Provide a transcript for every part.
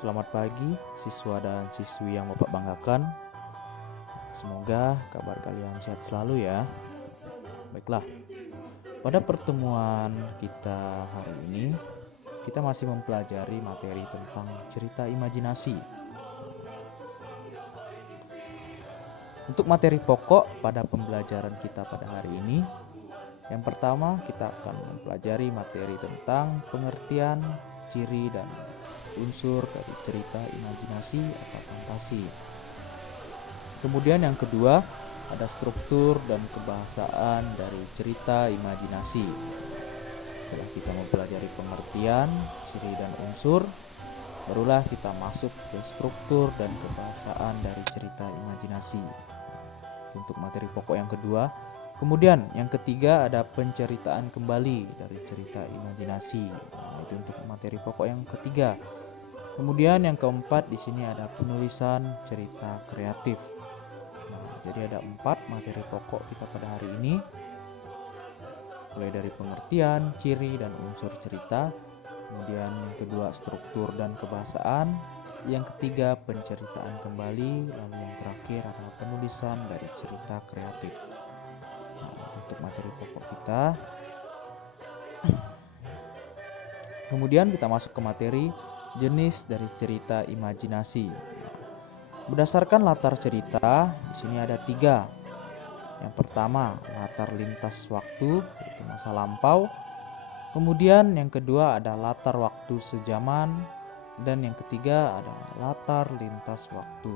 Selamat pagi siswa dan siswi yang Bapak banggakan. Semoga kabar kalian sehat selalu ya. Baiklah, pada pertemuan kita hari ini kita masih mempelajari materi tentang cerita imajinasi. Untuk materi pokok pada pembelajaran kita pada hari ini, yang pertama kita akan mempelajari materi tentang pengertian, ciri, dan unsur dari cerita imajinasi atau fantasi. Kemudian yang kedua, ada struktur dan kebahasaan dari cerita imajinasi. Setelah kita mempelajari pengertian, ciri, dan unsur, barulah kita masuk ke struktur dan kebahasaan dari cerita imajinasi. Untuk materi pokok yang kedua. Kemudian yang ketiga ada penceritaan kembali dari cerita imajinasi. Itu untuk materi pokok yang ketiga. Kemudian yang keempat di sini ada penulisan cerita kreatif. Jadi ada 4 materi pokok kita pada hari ini. Mulai dari pengertian, ciri, dan unsur cerita. Kemudian yang kedua struktur dan kebahasaan. Yang ketiga penceritaan kembali. Lalu yang terakhir adalah penulisan dari cerita kreatif. Untuk materi pokok kita. Kemudian kita masuk ke materi jenis dari cerita imajinasi. Berdasarkan latar cerita, di sini ada 3. Yang pertama, latar lintas waktu, yaitu masa lampau. Kemudian yang kedua ada latar waktu sejaman, dan yang ketiga ada latar lintas waktu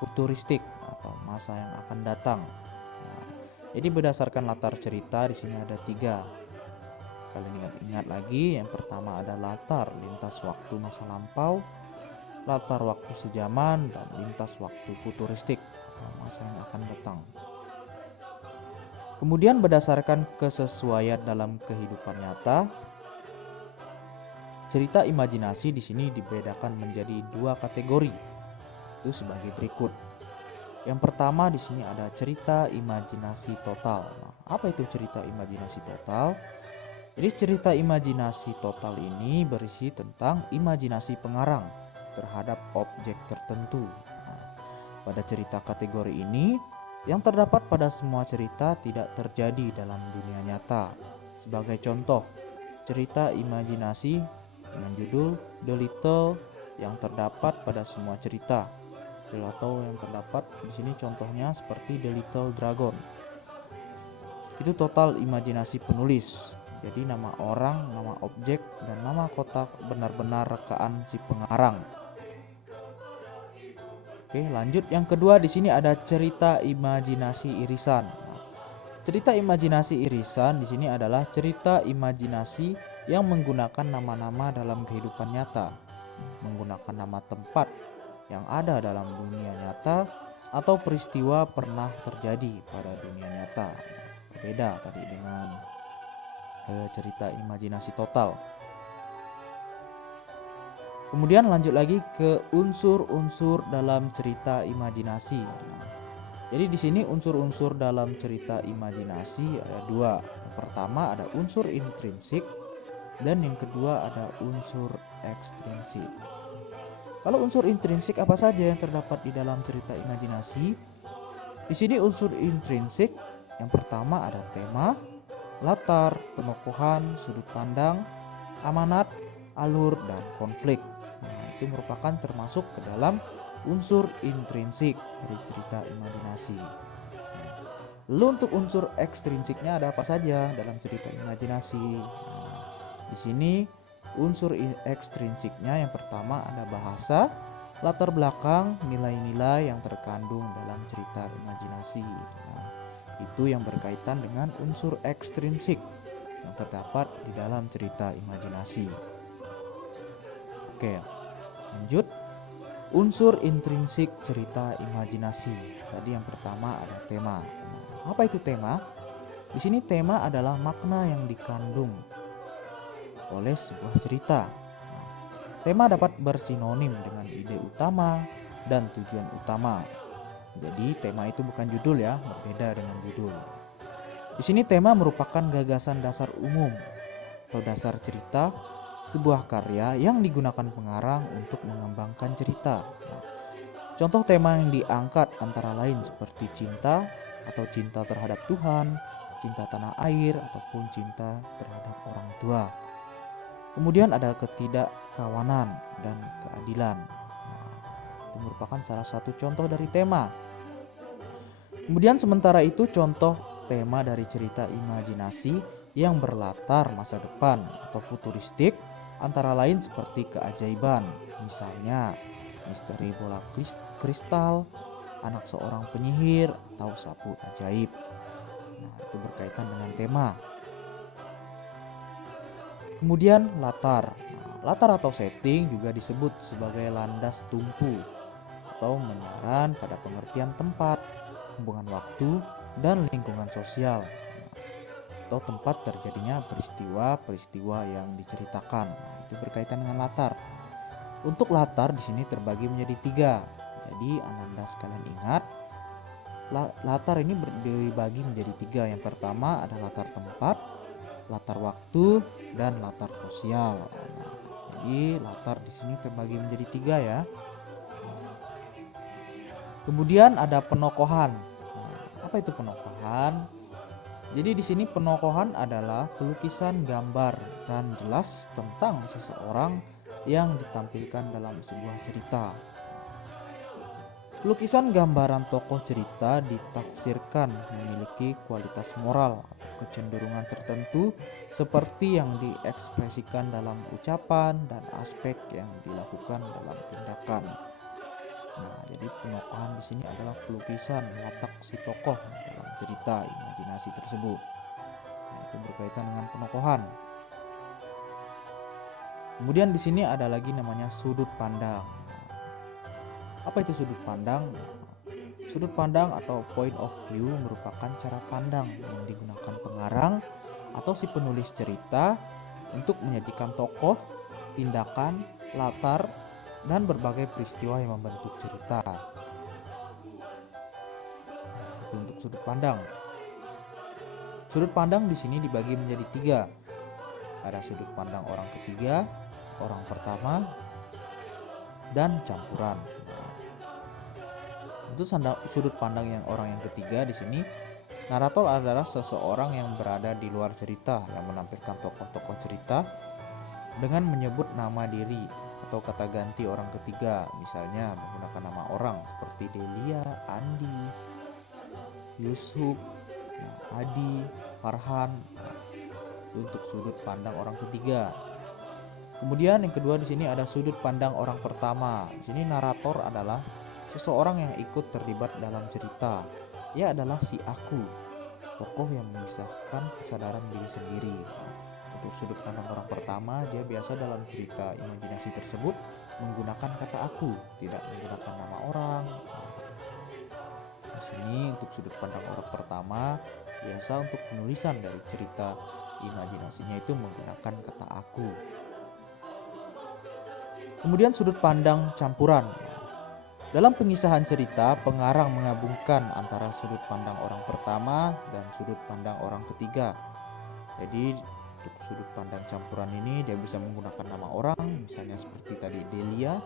futuristik atau masa yang akan datang. Jadi berdasarkan latar cerita di sini ada 3. Kalian ingat lagi, yang pertama ada latar lintas waktu masa lampau, latar waktu sejaman, dan lintas waktu futuristik atau masa yang akan datang. Kemudian berdasarkan kesesuaian dalam kehidupan nyata, cerita imajinasi di sini dibedakan menjadi 2 kategori. Itu sebagai berikut. Yang pertama di sini ada cerita imajinasi total. Apa itu cerita imajinasi total? Jadi cerita imajinasi total ini berisi tentang imajinasi pengarang terhadap objek tertentu. Pada cerita kategori ini, yang terdapat pada semua cerita tidak terjadi dalam dunia nyata. Sebagai contoh, cerita imajinasi dengan judul The Little yang terdapat pada semua cerita. Atau yang terdapat di sini contohnya seperti The Little Dragon. Itu total imajinasi penulis. Jadi nama orang, nama objek, dan nama kota benar-benar rekaan si pengarang. Oke, lanjut yang kedua di sini ada cerita imajinasi irisan. Cerita imajinasi irisan di sini adalah cerita imajinasi yang menggunakan nama-nama dalam kehidupan nyata, menggunakan nama tempat yang ada dalam dunia nyata atau peristiwa pernah terjadi pada dunia nyata. Berbeda tadi dengan cerita imajinasi total. Kemudian lanjut lagi ke unsur-unsur dalam cerita imajinasi. Jadi di sini unsur-unsur dalam cerita imajinasi ada 2. Yang pertama ada unsur intrinsik dan yang kedua ada unsur ekstrinsik. Kalau unsur intrinsik apa saja yang terdapat di dalam cerita imajinasi? Di sini unsur intrinsik yang pertama ada tema, latar, penokohan, sudut pandang, amanat, alur, dan konflik. Itu merupakan termasuk ke dalam unsur intrinsik dari cerita imajinasi. Lalu untuk unsur ekstrinsiknya ada apa saja dalam cerita imajinasi? Di sini unsur ekstrinsiknya yang pertama ada bahasa, latar belakang, nilai-nilai yang terkandung dalam cerita imajinasi. Itu yang berkaitan dengan unsur ekstrinsik yang terdapat di dalam cerita imajinasi. Oke, lanjut. Unsur intrinsik cerita imajinasi. Tadi yang pertama ada tema. Apa itu tema? Di sini tema adalah makna yang dikandung oleh sebuah cerita. Tema dapat bersinonim dengan ide utama dan tujuan utama. Jadi tema itu bukan judul ya, berbeda dengan judul. Di sini tema merupakan gagasan dasar umum atau dasar cerita sebuah karya yang digunakan pengarang untuk mengembangkan cerita. Nah, contoh tema yang diangkat antara lain seperti cinta atau cinta terhadap Tuhan, cinta tanah air, ataupun cinta terhadap orang tua. Kemudian ada ketidakkawanan dan keadilan. Nah, itu merupakan salah satu contoh dari tema. Kemudian sementara itu contoh tema dari cerita imajinasi yang berlatar masa depan atau futuristik antara lain seperti keajaiban, misalnya misteri bola kristal, anak seorang penyihir, atau sapu ajaib. Nah, itu berkaitan dengan tema. Kemudian latar. Nah, latar atau setting juga disebut sebagai landas tumpu atau menyaran pada pengertian tempat, hubungan waktu, dan lingkungan sosial, atau tempat terjadinya peristiwa-peristiwa yang diceritakan. Nah, itu berkaitan dengan latar. Untuk latar di sini terbagi menjadi 3. Jadi Ananda sekalian ingat, latar ini dibagi menjadi 3. Yang pertama ada latar tempat, latar waktu, dan latar sosial. Nah, jadi latar di sini terbagi menjadi 3 ya. Kemudian ada penokohan. Nah, apa itu penokohan? Jadi di sini penokohan adalah pelukisan gambar dan jelas tentang seseorang yang ditampilkan dalam sebuah cerita. Lukisan gambaran tokoh cerita ditafsirkan memiliki kualitas moral atau kecenderungan tertentu seperti yang diekspresikan dalam ucapan dan aspek yang dilakukan dalam tindakan. Nah, jadi penokohan di sini adalah pelukisan watak si tokoh dalam cerita imajinasi tersebut. Nah, itu berkaitan dengan penokohan. Kemudian di sini ada lagi namanya sudut pandang. Apa itu sudut pandang? Sudut pandang atau point of view merupakan cara pandang yang digunakan pengarang atau si penulis cerita untuk menyajikan tokoh, tindakan, latar, dan berbagai peristiwa yang membentuk cerita. Itu untuk sudut pandang. Sudut pandang di sini dibagi menjadi 3. Ada sudut pandang orang ketiga, orang pertama, dan campuran. Itu sudut pandang yang orang yang ketiga di sini. Narator adalah seseorang yang berada di luar cerita yang menampilkan tokoh-tokoh cerita dengan menyebut nama diri atau kata ganti orang ketiga, misalnya menggunakan nama orang seperti Delia, Andi, Yusuf, Adi, Farhan. Untuk sudut pandang orang ketiga. Kemudian yang kedua di sini ada sudut pandang orang pertama. Di sini narator adalah seseorang yang ikut terlibat dalam cerita. Ia adalah si aku, tokoh yang mengisahkan kesadaran diri sendiri. Untuk sudut pandang orang pertama, dia biasa dalam cerita imajinasi tersebut menggunakan kata aku, tidak menggunakan nama orang. Di sini untuk sudut pandang orang pertama, biasa untuk penulisan dari cerita imajinasinya itu menggunakan kata aku. Kemudian sudut pandang campuran. Dalam pengisahan cerita, pengarang menggabungkan antara sudut pandang orang pertama dan sudut pandang orang ketiga. Jadi untuk sudut pandang campuran ini dia bisa menggunakan nama orang, misalnya seperti tadi Delia,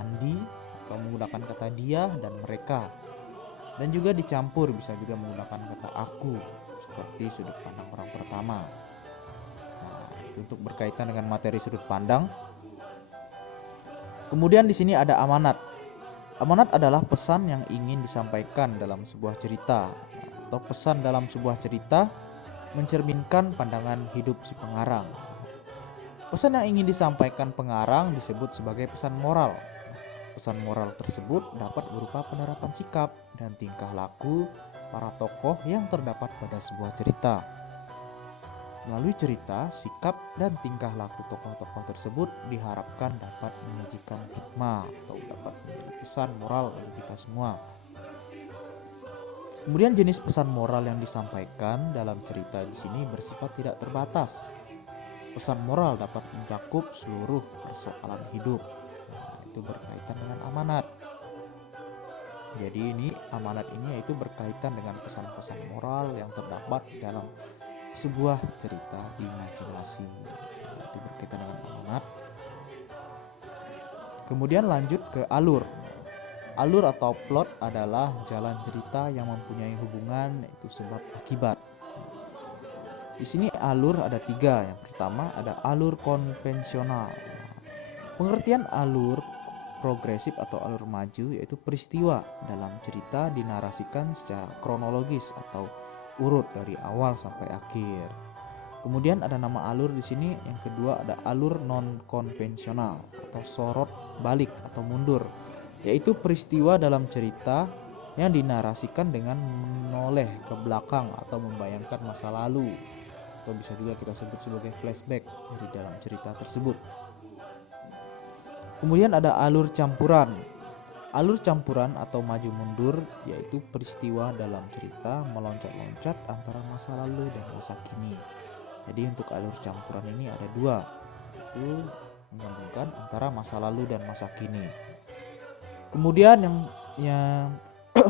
Andi, atau menggunakan kata dia dan mereka. Dan juga dicampur, bisa juga menggunakan kata aku, seperti sudut pandang orang pertama. Nah, itu untuk berkaitan dengan materi sudut pandang. Kemudian di sini ada amanat. Amanat adalah pesan yang ingin disampaikan dalam sebuah cerita, atau pesan dalam sebuah cerita mencerminkan pandangan hidup si pengarang. Pesan yang ingin disampaikan pengarang disebut sebagai pesan moral. Pesan moral tersebut dapat berupa penerapan sikap dan tingkah laku para tokoh yang terdapat pada sebuah cerita. Melalui cerita, sikap, dan tingkah laku tokoh-tokoh tersebut diharapkan dapat menyajikan hikmah atau dapat menjadi pesan moral bagi kita semua. Kemudian jenis pesan moral yang disampaikan dalam cerita di sini bersifat tidak terbatas. Pesan moral dapat mencakup seluruh persoalan hidup. Nah, itu berkaitan dengan amanat. Jadi ini amanat ini yaitu berkaitan dengan pesan-pesan moral yang terdapat dalam sebuah cerita imajinasi. Nah, itu berkaitan dengan amanat. Kemudian lanjut ke alur. Alur atau plot adalah jalan cerita yang mempunyai hubungan, yaitu sebab akibat. Di sini alur ada 3. Yang pertama ada alur konvensional. Pengertian alur progresif atau alur maju yaitu peristiwa dalam cerita dinarasikan secara kronologis atau urut dari awal sampai akhir. Kemudian ada nama alur di sini. Yang kedua ada alur non konvensional atau sorot balik atau mundur, yaitu peristiwa dalam cerita yang dinarasikan dengan menoleh ke belakang atau membayangkan masa lalu, atau bisa juga kita sebut sebagai flashback dari dalam cerita tersebut. Kemudian ada alur campuran. Alur campuran atau maju mundur yaitu peristiwa dalam cerita meloncat-loncat antara masa lalu dan masa kini. Jadi untuk alur campuran ini ada 2, yaitu menggabungkan antara masa lalu dan masa kini. Kemudian yang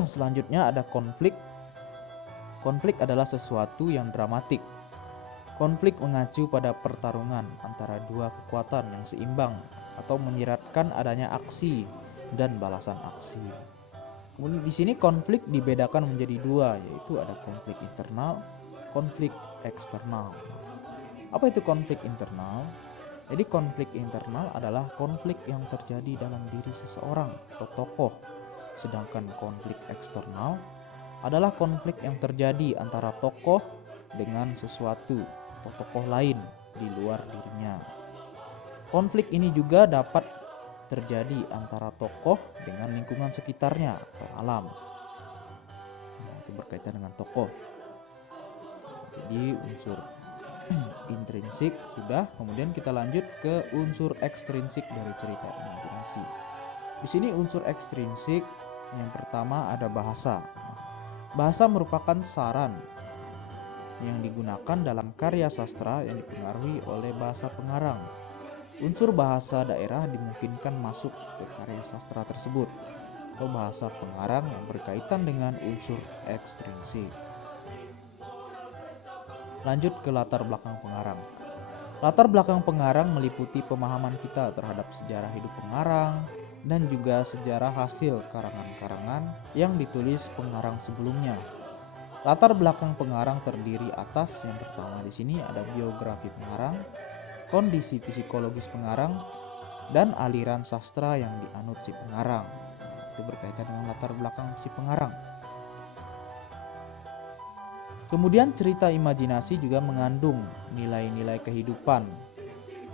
selanjutnya ada konflik. Konflik adalah sesuatu yang dramatik. Konflik mengacu pada pertarungan antara 2 kekuatan yang seimbang atau menyiratkan adanya aksi dan balasan aksi. Kemudian di sini konflik dibedakan menjadi 2, yaitu ada konflik internal, konflik eksternal. Apa itu konflik internal? Jadi konflik internal adalah konflik yang terjadi dalam diri seseorang atau tokoh. Sedangkan konflik eksternal adalah konflik yang terjadi antara tokoh dengan sesuatu atau tokoh lain di luar dirinya. Konflik ini juga dapat terjadi antara tokoh dengan lingkungan sekitarnya atau alam. Itu berkaitan dengan tokoh. Jadi unsur intrinsik sudah, kemudian kita lanjut ke unsur ekstrinsik dari cerita imajinasi. Di sini unsur ekstrinsik yang pertama ada bahasa. Bahasa merupakan saran yang digunakan dalam karya sastra yang dipengaruhi oleh bahasa pengarang. Unsur bahasa daerah dimungkinkan masuk ke karya sastra tersebut, atau bahasa pengarang yang berkaitan dengan unsur ekstrinsik. Lanjut ke latar belakang pengarang. Latar belakang pengarang meliputi pemahaman kita terhadap sejarah hidup pengarang dan juga sejarah hasil karangan-karangan yang ditulis pengarang sebelumnya. Latar belakang pengarang terdiri atas yang pertama di sini ada biografi pengarang, kondisi psikologis pengarang, dan aliran sastra yang dianut si pengarang. Itu berkaitan dengan latar belakang si pengarang. Kemudian cerita imajinasi juga mengandung nilai-nilai kehidupan,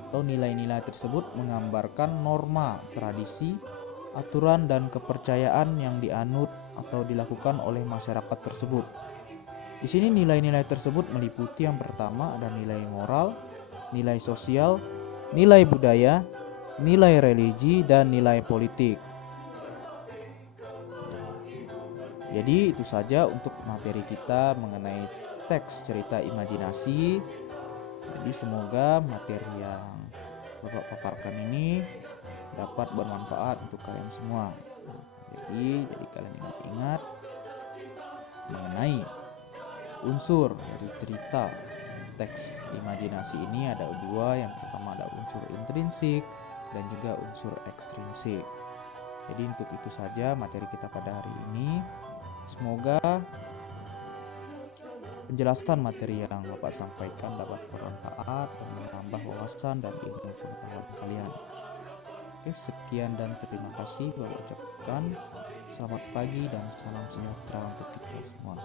atau nilai-nilai tersebut menggambarkan norma, tradisi, aturan, dan kepercayaan yang dianut atau dilakukan oleh masyarakat tersebut. Di sini nilai-nilai tersebut meliputi yang pertama ada nilai moral, nilai sosial, nilai budaya, nilai religi, dan nilai politik. Jadi itu saja untuk materi kita mengenai teks cerita imajinasi. Jadi semoga materi yang Bapak paparkan ini dapat bermanfaat untuk kalian semua. Jadi kalian ingat-ingat mengenai unsur dari cerita teks imajinasi ini ada 2. Yang pertama ada unsur intrinsik dan juga unsur ekstrinsik. Jadi untuk itu saja materi kita pada hari ini. Semoga penjelasan materi yang Bapak sampaikan dapat bermanfaat dan menambah wawasan dan ilmu pengetahuan kalian. Oke, sekian dan terima kasih Bapak ucapkan. Selamat pagi dan salam sejahtera untuk kita semua.